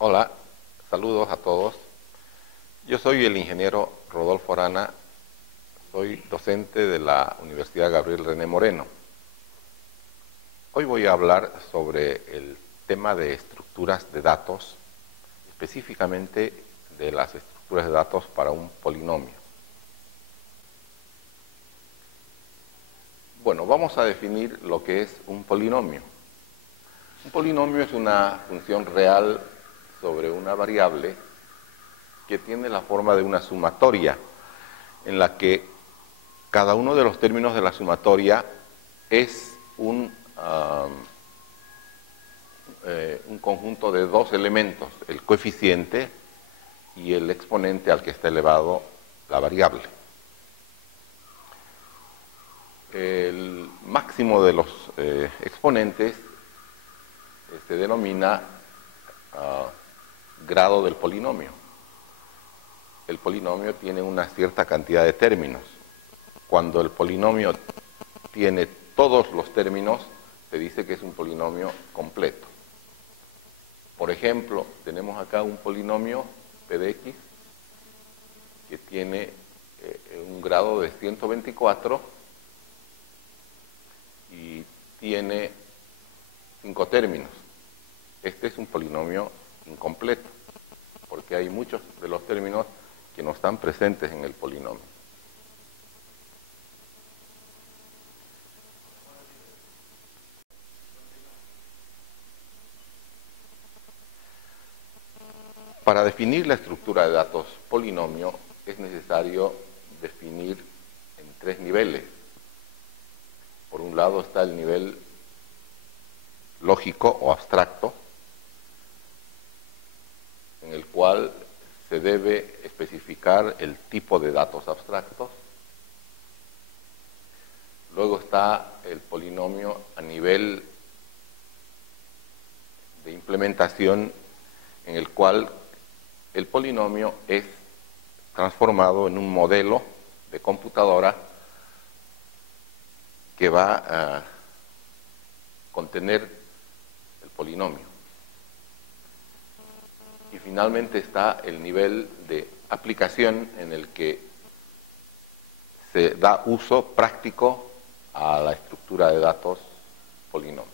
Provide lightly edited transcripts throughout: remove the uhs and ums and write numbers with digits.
Hola, saludos a todos. Yo soy el ingeniero Rodolfo Arana, soy docente de la Universidad Gabriel René Moreno. Hoy voy a hablar sobre el tema de estructuras de datos, específicamente de las estructuras de datos para un polinomio. Bueno, vamos a definir lo que es un polinomio. Un polinomio es una función real sobre una variable que tiene la forma de una sumatoria, en la que cada uno de los términos de la sumatoria es un conjunto de dos elementos, el coeficiente y el exponente al que está elevado la variable. El máximo de los exponentes se denomina grado del polinomio. El polinomio tiene una cierta cantidad de términos. Cuando el polinomio tiene todos los términos, se dice que es un polinomio completo. Por ejemplo, tenemos acá un polinomio p de x que tiene un grado de 124 y tiene 5 términos. Este es un polinomio incompleto, porque hay muchos de los términos que no están presentes en el polinomio. Para definir la estructura de datos polinomio es necesario definir en 3 niveles. Por un lado está el nivel lógico o abstracto, en el cual se debe especificar el tipo de datos abstractos. Luego está el polinomio a nivel de implementación, en el cual el polinomio es transformado en un modelo de computadora que va a contener el polinomio. Y finalmente está el nivel de aplicación en el que se da uso práctico a la estructura de datos polinomio.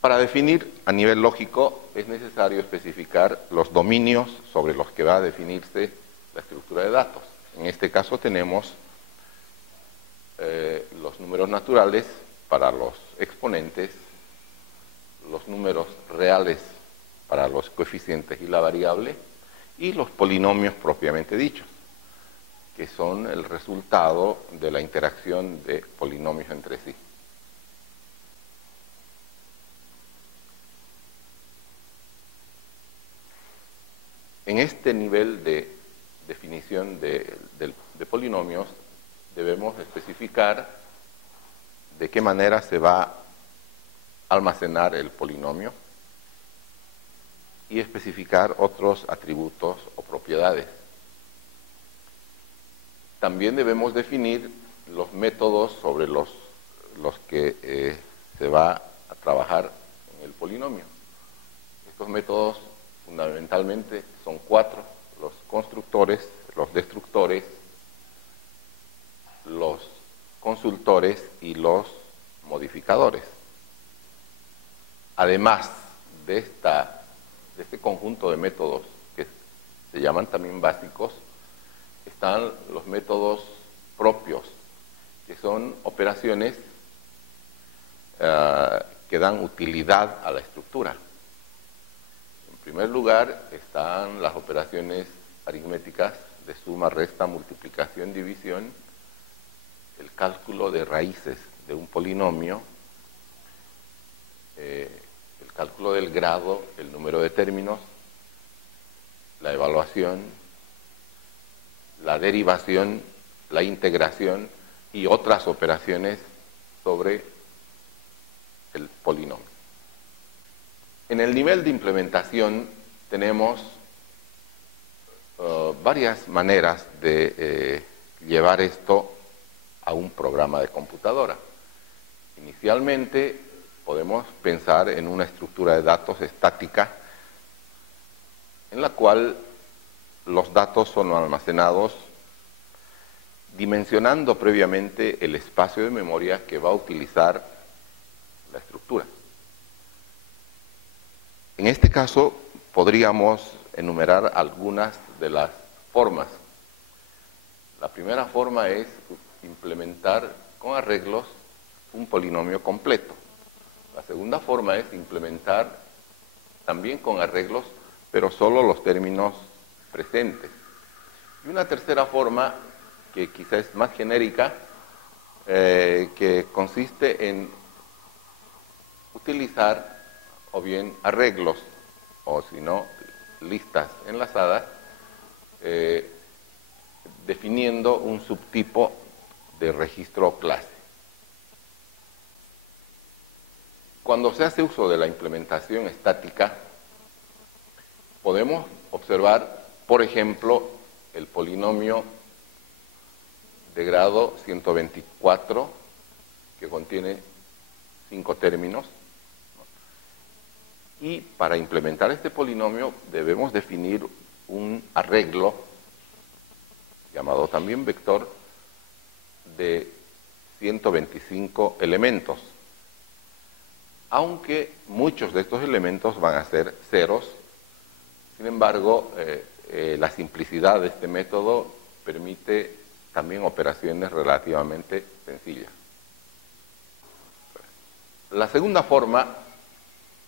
Para definir a nivel lógico es necesario especificar los dominios sobre los que va a definirse la estructura de datos. En este caso tenemos los números naturales para los exponentes, los números reales para los coeficientes y la variable, y los polinomios propiamente dichos, que son el resultado de la interacción de polinomios entre sí. En este nivel de definición de polinomios debemos especificar de qué manera se va a almacenar el polinomio y especificar otros atributos o propiedades. También debemos definir los métodos sobre los que se va a trabajar en el polinomio. Estos métodos fundamentalmente son 4: los constructores, los destructores, los consultores y los modificadores. Además de este conjunto de métodos que se llaman también básicos, están los métodos propios, que son operaciones que dan utilidad a la estructura. En primer lugar están las operaciones aritméticas de suma, resta, multiplicación, división, el cálculo de raíces de un polinomio, el cálculo del grado, el número de términos, la evaluación, la derivación, la integración y otras operaciones sobre el polinomio. En el nivel de implementación tenemos varias maneras de llevar esto a un programa de computadora. Inicialmente podemos pensar en una estructura de datos estática en la cual los datos son almacenados dimensionando previamente el espacio de memoria que va a utilizar la estructura. En este caso, podríamos enumerar algunas de las formas. La primera forma es implementar con arreglos un polinomio completo. La segunda forma es implementar también con arreglos, pero solo los términos presentes. Y una tercera forma, que quizás es más genérica, que consiste en utilizar o bien arreglos, o si no, listas enlazadas, definiendo un subtipo de registro clase. Cuando se hace uso de la implementación estática, podemos observar, por ejemplo, el polinomio de grado 124, que contiene 5 términos. Y para implementar este polinomio debemos definir un arreglo, llamado también vector, de 125 elementos. Aunque muchos de estos elementos van a ser ceros, sin embargo, la simplicidad de este método permite también operaciones relativamente sencillas. La segunda forma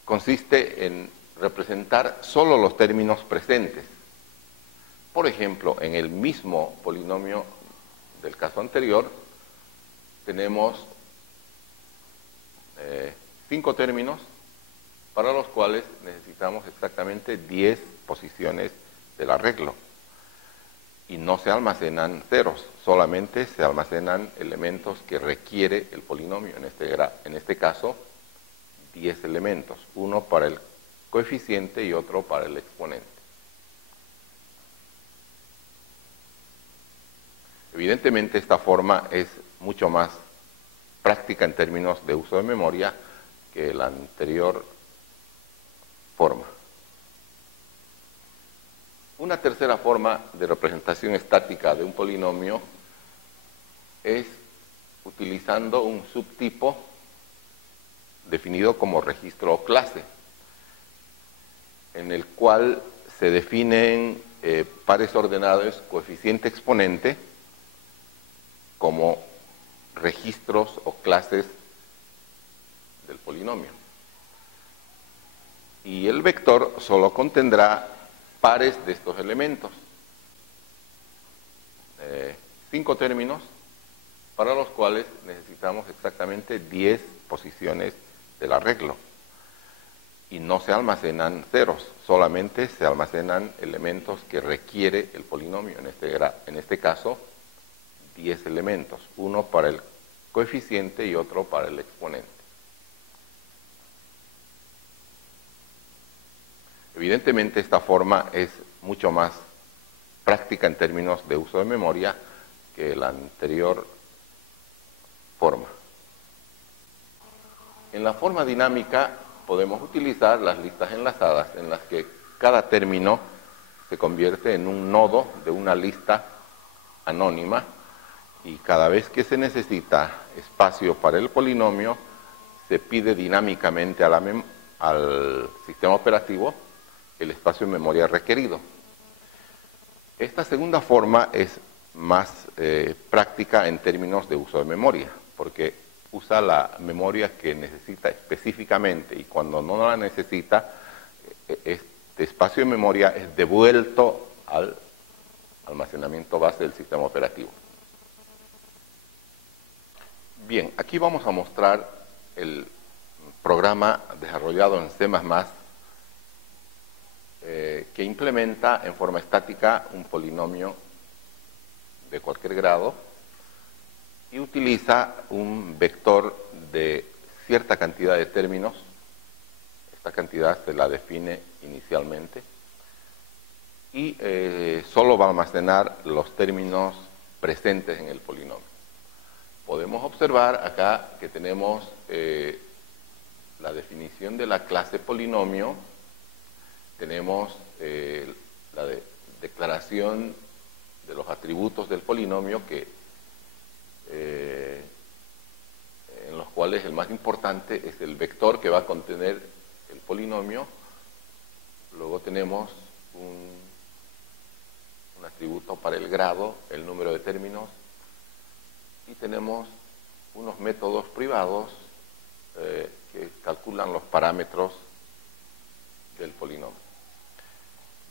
consiste en representar solo los términos presentes. Por ejemplo, en el mismo polinomio del caso anterior, tenemos 5 términos para los cuales necesitamos exactamente 10 posiciones del arreglo. Y no se almacenan ceros, solamente se almacenan elementos que requiere el polinomio, en este caso 10 elementos, uno para el coeficiente y otro para el exponente. Evidentemente esta forma es mucho más práctica en términos de uso de memoria que la anterior forma. Una tercera forma de representación estática de un polinomio es utilizando un subtipo definido como registro o clase, en el cual se definen pares ordenados coeficiente exponente como registros o clases del polinomio. Y el vector solo contendrá pares de estos elementos. 5 términos para los cuales necesitamos exactamente 10 posiciones del arreglo. Y no se almacenan ceros, solamente se almacenan elementos que requiere el polinomio, en este caso 10 elementos, uno para el coeficiente y otro para el exponente. Evidentemente esta forma es mucho más práctica en términos de uso de memoria que la anterior forma. En la forma dinámica podemos utilizar las listas enlazadas en las que cada término se convierte en un nodo de una lista anónima y cada vez que se necesita espacio para el polinomio se pide dinámicamente al sistema operativo el espacio de memoria requerido. Esta segunda forma es más práctica en términos de uso de memoria, porque usa la memoria que necesita específicamente y cuando no la necesita, este espacio de memoria es devuelto al almacenamiento base del sistema operativo. Bien, aquí vamos a mostrar el programa desarrollado en C++, que implementa en forma estática un polinomio de cualquier grado y utiliza un vector de cierta cantidad de términos. Esta cantidad se la define inicialmente y solo va a almacenar los términos presentes en el polinomio. Podemos observar acá que tenemos la definición de la clase polinomio, tenemos la declaración de los atributos del polinomio, en los cuales el más importante es el vector que va a contener el polinomio. Luego tenemos un atributo para el grado, el número de términos, y tenemos unos métodos privados que calculan los parámetros del polinomio.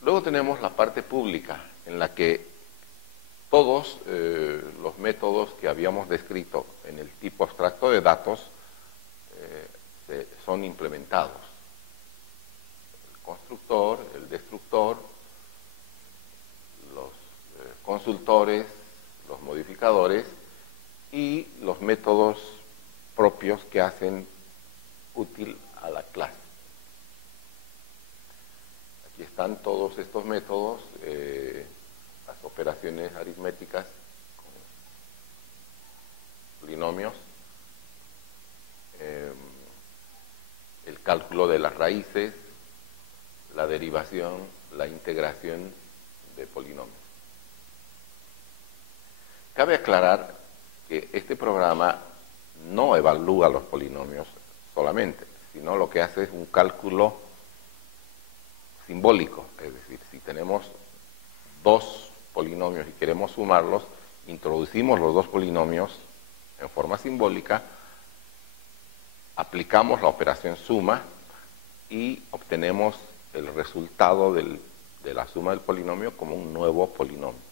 Luego tenemos la parte pública, en la que todos los métodos que habíamos descrito en el tipo abstracto de datos son implementados. El constructor, el destructor, los consultores, los modificadores y los métodos propios que hacen útil a la clase. Aquí están todos estos métodos, las operaciones aritméticas con polinomios, el cálculo de las raíces, la derivación, la integración de polinomios. Cabe aclarar que este programa no evalúa los polinomios solamente, sino lo que hace es un cálculo simbólico, es decir, si tenemos dos polinomios y queremos sumarlos, introducimos los dos polinomios en forma simbólica, aplicamos la operación suma y obtenemos el resultado de la suma del polinomio como un nuevo polinomio.